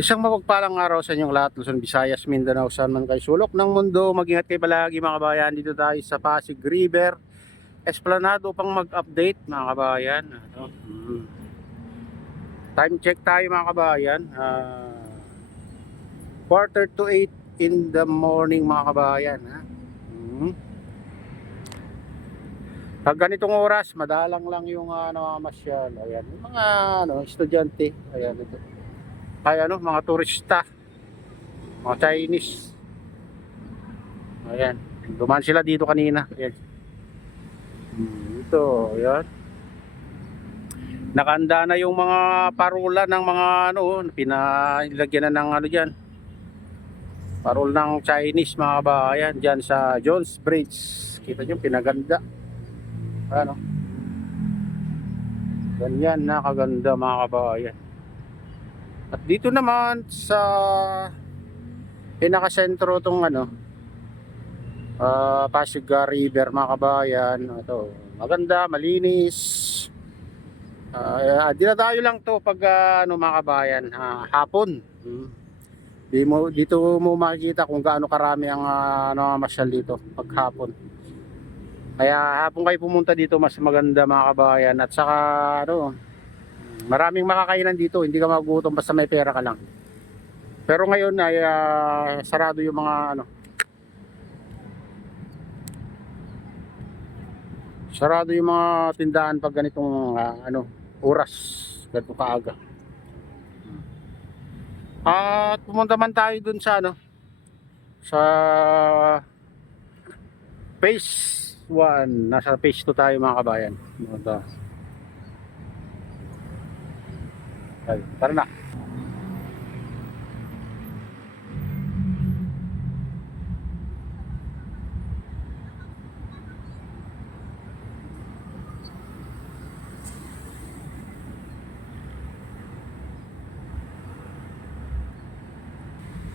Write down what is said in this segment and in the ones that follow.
Isang mapagpalang araw sa inyong lahat, Luzon, Visayas, Mindanao, saan man kayo sulok ng mundo. Mag-ingat kayo palagi mga kabayan. Dito tayo sa Pasig River Esplanade upang mag-update mga kabayan. Time check tayo mga kabayan. Quarter to 8 in the morning mga kabayan. Pag ganitong oras, madalang lang yung namamasyal. Ayan, yung mga estudyante. Ayan, ito. Ay mga turista, mga Chinese. Ayan, dumaan sila dito kanina. Ayan. Ito, ayan. Nakahanda na yung mga parula ng mga pinilagyan na ng diyan. Parol ng Chinese mga kabayan diyan sa Jones Bridge. Kita niyo pinaganda. Ganyan nakaganda mga kabayan. At dito naman sa pinakasentro tong Pasig River mga kabayan. Ito, maganda, malinis. Dinadayo lang to pag mga kabayan, hapon. Dito mo makikita kung gaano karami ang masyal dito pag hapon. Kaya hapon kayo pumunta dito, mas maganda mga kabayan. At saka maraming makakainan dito, hindi ka magugutom basta may pera ka lang. Pero ngayon ay sarado yung mga sarado yung mga tindahan pag ganitong oras, ganito kaaga. At pumunta man tayo dun sa sa phase 1, nasa phase 2 tayo mga kabayan. Ay, tara na.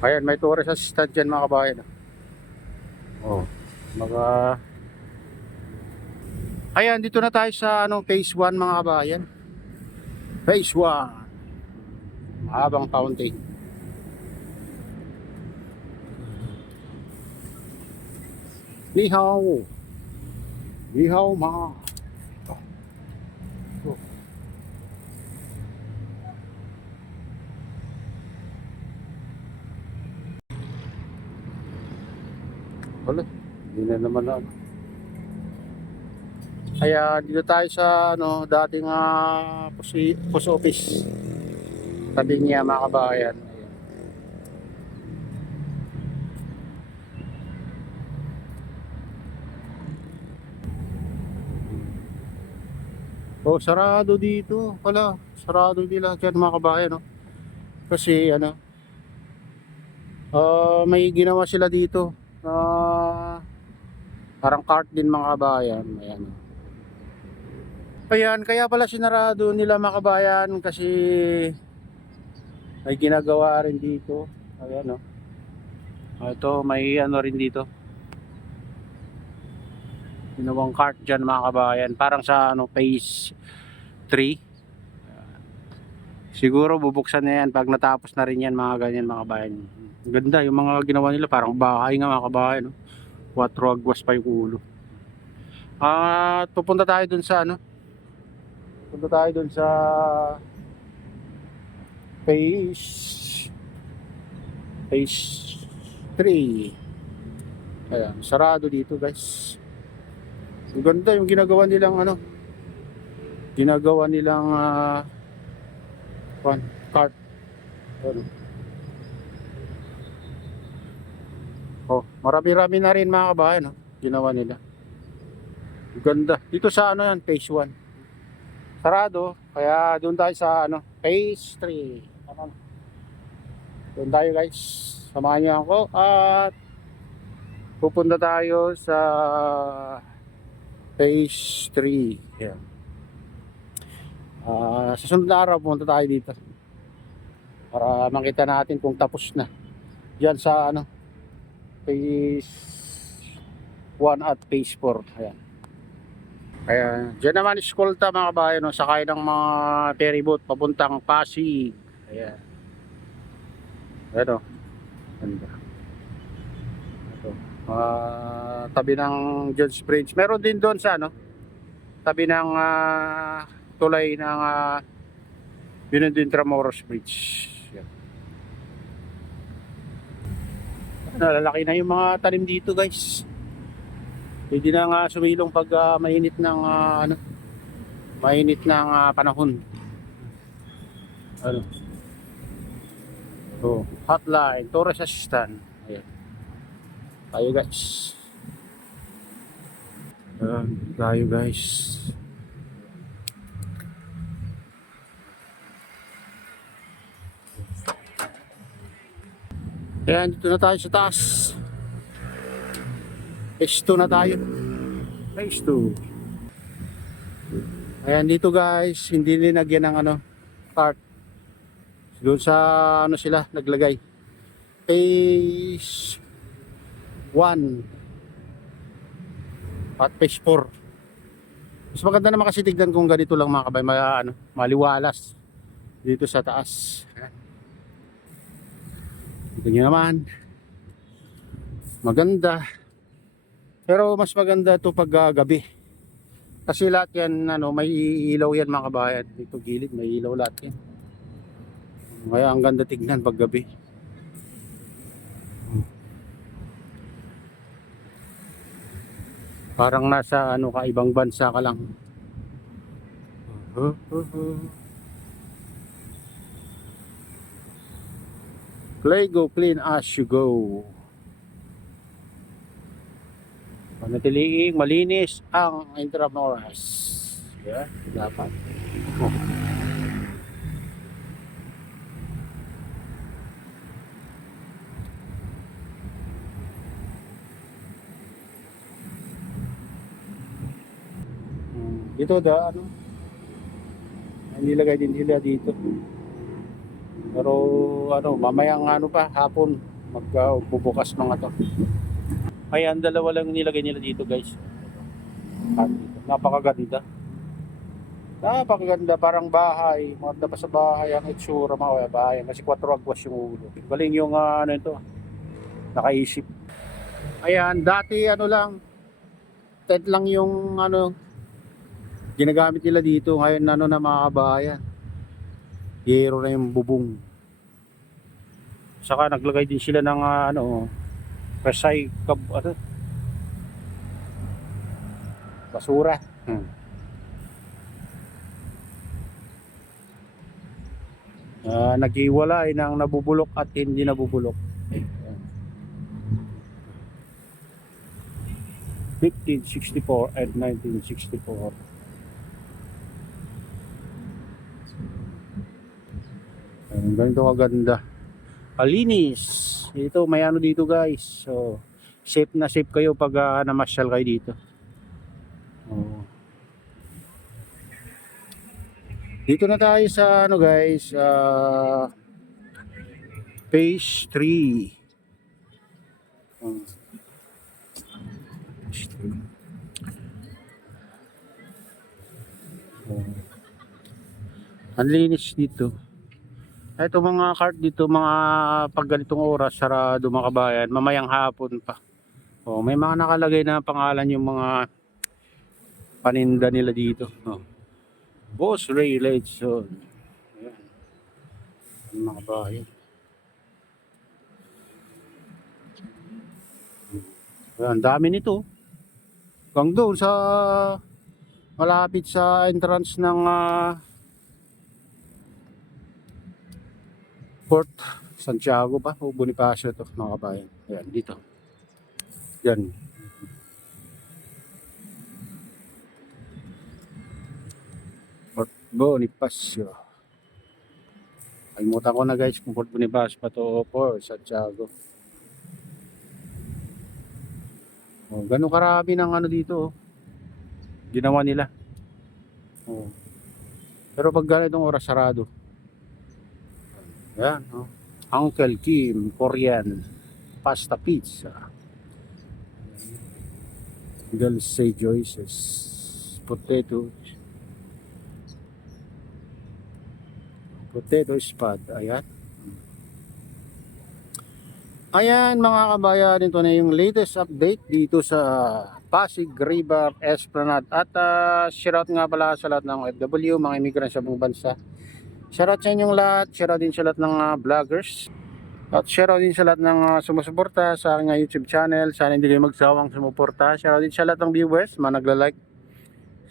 Ayan, may tourist assistant dyan mga kabayan. Ayan, dito na tayo sa phase 1 mga kabayan. Phase 1. Mahabang fountain. Ni hao. Ni hao ma. Wala, hindi na naman Kaya dito tayo sa dating post office. Tabi niya mga kabayan. Oh, sarado dito. Wala, sarado nila dyan mga kabayan, Kasi may ginawa sila dito. Parang cart din mga kabayan. Ayan, kaya pala sinarado nila mga kabayan kasi may ginagawa rin dito. Ayan ito may rin dito. Ginawang cart dyan mga kabayan. Parang sa phase 3. Siguro bubuksan na yan pag natapos na rin yan mga ganyan mga kabayan. Ganda yung mga ginawa nila, parang bahay nga mga kabayan. 4 agwas pa yung ulo. At pupunta tayo dun sa punta tayo dun sa phase 3. Ayan, sarado dito guys. Ang ganda yung ginagawa nilang ginagawa nilang cart. Marami-rami na rin mga kabayan ginawa nila. Ganda. Dito sa yan, phase 1. Sarado, kaya doon tayo sa phase 3. Doon tayo guys. Samahan niyo ako at pupunta tayo sa phase 3. Yan. Sa sunod na araw pupunta tayo dito para makita natin kung tapos na diyan sa phase 1 at phase 4. Ayan. Kaya dyan naman eskolta mga kabayan, sakay ng mga ferryboat papuntang Pasig. Ayan. Ano? Ganda. Ito. Tabi ng Jones Bridge. Meron din doon sa ano? Tabi ng tulay ng Intramuros Bridge. Yan. Nalalaki na yung mga tanim dito, guys. Pwede na nga sumilong pag mainit ng mainit ng panahon. Ano? So, hotline, tourist assistant. Ayan. Tayo, guys. Ayan, tayo, guys. Ayan, dito na tayo sa taas. Phase 2 na tayo. Phase 2. Ayan, dito, guys, hindi linagyan ng cart. Doon sa sila naglagay. Phase 1 at phase 4. Mas maganda naman kasi tignan kung ganito lang mga kabay, maliwalas dito sa taas. Ito nyo naman, maganda, pero mas maganda to pag gabi kasi lahat yan may ilaw yan mga kabayan. Dito gilid may ilaw lahat yan, kaya ang ganda tignan pag gabi. Parang nasa ka, ibang bansa ka lang. Play go clean as you go. Panatiliing malinis ang Intramuros. Yeah, dapat. Dito nilagay din sila dito. Pero mamayang pa hapon magbubukas mga to. Ayan, dalawa lang nilagay nila dito, guys. Napakaganda. Napakaganda, parang bahay. Maganda pa sa bahay ang itsura mga bahay. Kasi 4 agwas yung ulo. Galing yung ito. Nakaisip. Ayan, dati lang. Tent lang yung ginagamit nila dito. Ngayon na mga kabayan. Yero na yung bubong. Saka naglagay din sila ng basura. Nag-iwalay ng nabubulok at hindi nabubulok. 1564 and 1964. Ganito kaganda. Kalinis. Ito may dito, guys. So safe na safe kayo pag namasyal kayo dito. Dito na tayo sa guys, phase 3. Ang linis dito. Ito mga cart dito, mga pag ganitong oras sarado mga kabayan, mamayang hapon pa. May mga nakalagay na pangalan yung mga paninda nila dito. Boss Ray Leidson. Ayan. Mga kabayan. Ayan, dami nito. Hanggang doon sa malapit sa entrance ng Port Santiago pa o Bonifacio to mga kabayan. Ayan, dito. Yan. Port Bonifacio. Kalimutan ko na, guys, kung Port Bonifacio pa to o Port Santiago. Ganun karami ng dito. Ginawa nila. Pero pag ganitong oras sarado. Yan, Uncle Kim Korean Pasta Pizza. Dulce Joyce's Potato Spad. Ayan. Ayan mga kabayan, ito na yung latest update dito sa Pasig River Esplanade. At shoutout nga pala sa lahat ng OFW, mga immigrant sa buong bansa. Shoutout sa inyong lahat, shoutout din sa lahat ng vloggers. At shoutout din sa lahat ng sumusuporta sa aking YouTube channel. Sana hindi kayo magsawang sumuporta. Shoutout din sa lahat ng viewers, mga nagla-like.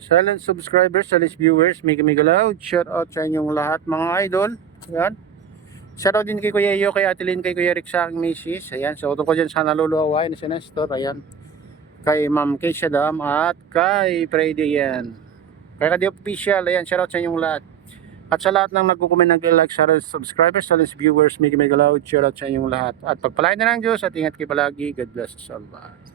Silent subscribers, silent viewers, mega mega loud. Shoutout sa inyong lahat mga idol. Ayan. Shoutout din kay Kuya Iyo, kay Ate Lynn, kay Kuya Rick sa aking misis. Ayan, shoutout ko dyan sa naluluaway na si Nestor. Ayan. Kay Ma'am Keisha Dam at kay Freddy yan. Kay Kadi Official. Ayan, shoutout sa inyong lahat. At sa lahat ng nagko-comment, nag-like, shoutout subscribers, silent viewers, mega mega loud. Shoutout sa inyong lahat. At pagpalain na ng Diyos at ingat kayo palagi. God bless us all. Bye.